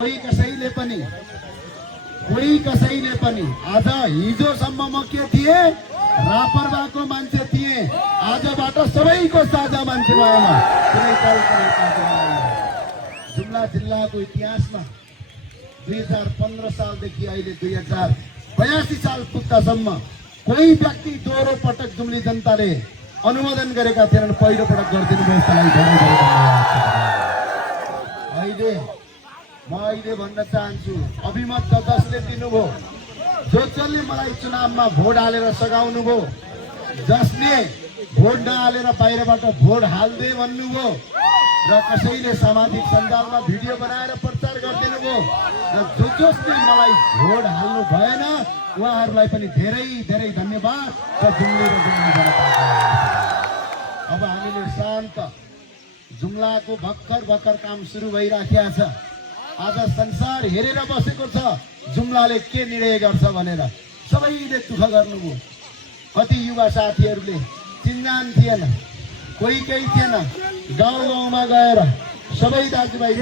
कोही कसैले पनि आज हिजोसम्म म के थिए रापरबाको मान्छे थिए, आजबाट सबैको साझा मान्छे भएन। जुम्ला जिल्लाको इतिहासमा 2015 सालदेखि अहिले 2082 साल पुग्दासम्म कोही व्यक्ति दोहोरो पटक जुम्ली जनताले अनुमोदन गरेका थिएनन्। पहिलो पटक गरिदिनु भयो, यसलाई धेरै धेरै धन्यवाद। म अहिले भन्न चाहन्छु, अभिमत जसले दिनुभयो, जसले मलाई चुनावमा भोट हालेर सघाउनु भयो, जसले भोट नहालेर बाहिरबाट भोट हाल्दै भन्नुभयो र कसैले सामाजिक सञ्जालमा भिडियो बनाएर प्रचार गरिदिनु भयो र जसले मलाई भोट हाल्नु भएन उहाँहरूलाई पनि धेरै धेरै धन्यवाद र जुम्ले र जुम्ली जनता। अब हामीले शान्त जुम्लाको भर्खर काम सुरु भइराखेको छ। आज संसार हेरेर बसेको छ जुम्लाले के निर्णय गर्छ भनेर। सबैले दुःख गर्नुभयो। कति युवा साथीहरूले चिन्जान थिएन, कोही केही थिएन, गाउँ गाउँमा गएर सबै दाजुभाइ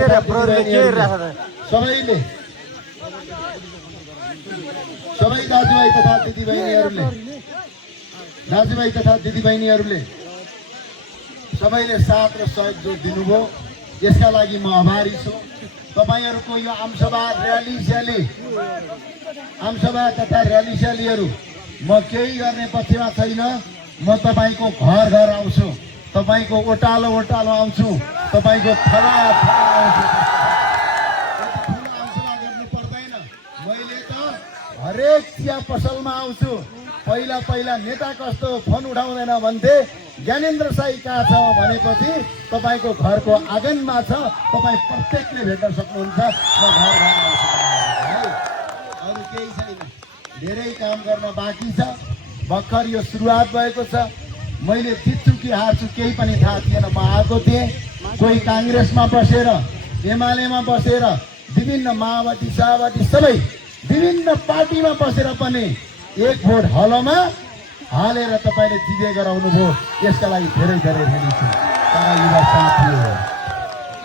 तथा दिदीबहिनीहरूले सबैले साथ र सहयोग दिनुभयो। यसका लागि म आभारी छु। तपाईहरुको यो आमसभा तथा र्याली स्यालीहरू म केही गर्ने पक्षमा छैन। म तपाईको घर घर आउँछु, तपाईको ओटालो आउँछु, तपाईको थला आउँछु। आमसभा गर्नु पर्दैन। मैले त हरेक चिया पसलमा आउँछु। पहिला नेता कस्तो फोन उठाउँदैन भन्थे, ज्ञानेन्द्र साई कहाँ छ भनेपछि तपाईको घरको आँगनमा छ, तपाईँ प्रत्येकले भेट्न सक्नुहुन्छ। म घर घर आउँछु, अरू केही छैन। धेरै काम गर्न बाँकी छ। भर्खर यो सुरुवात भएको छ। मैले जित्छु कि हार्छु केही पनि थाहा थिएन। म आएको थिएँ, कोही काङ्ग्रेसमा बसेर, एमालेमा बसेर, विभिन्न माओवादी साओवादी सबै विभिन्न पार्टीमा बसेर पनि एक भोट हलोमा हालेर तपाईले जिते गराउनु भयो। यसका लागि धेरै धेरै धन्यवाद छ। युवा साथीहरू,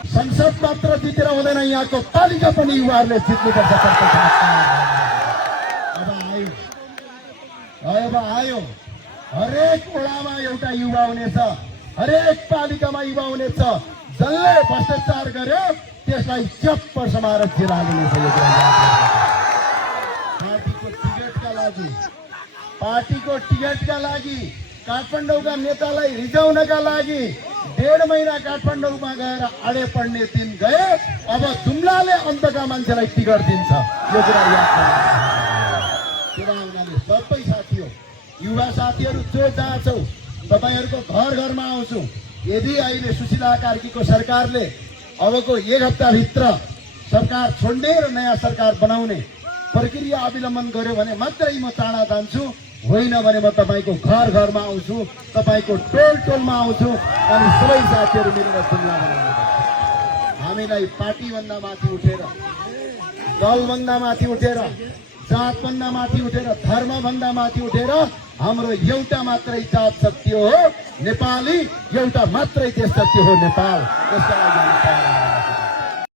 संसद मात्र जितेर हुँदैन, यहाँको पालिका पनि युवाहरूले जित्नुपर्छ। अब आयो हरेक वडामा एउटा युवा हुनेछ, हरेक पालिकामा युवा हुनेछ। जसले भ्रष्टाचार गर्यो त्यसलाई चप्प समाएर जेल हालिनेछ। पार्टीको टिकटका लागि काठमाडौँका नेतालाई रिझाउनका लागि 1.5 महिना काठमाडौँमा गएर आडे पढ्ने दिन गए। अब जुम्लाले अन्तका मान्छेलाई टिकट दिन्छ। यो कुरा याद गर्नु। सबै साथी हो, युवा साथीहरू जो जहाँ छौ, तपाईहरूको घर घरमा आउँछु। यदि अहिले सुशीला कार्कीको सरकारले अबको 1 हप्ताभित्र सरकार छोड्ने र नयाँ सरकार बनाउने प्रक्रिया अवलम्बन गर्यो भने मात्रै म टाढा जान्छु। होइन भने म तपाईको घर घरमा आउँछु, तपाईको टोलमा आउँछु अनि सबै साथीहरू मिलेर जुम्ला बनाउने। हामीलाई पार्टीभन्दा माथि उठेर, दलभन्दा माथि उठेर, जातभन्दा माथि उठेर, धर्मभन्दा माथि उठेर हाम्रो एउटा मात्रै जात सत्य हो नेपाली, एउटा मात्रै देश सत्य हो नेपाल। त्यसका लागि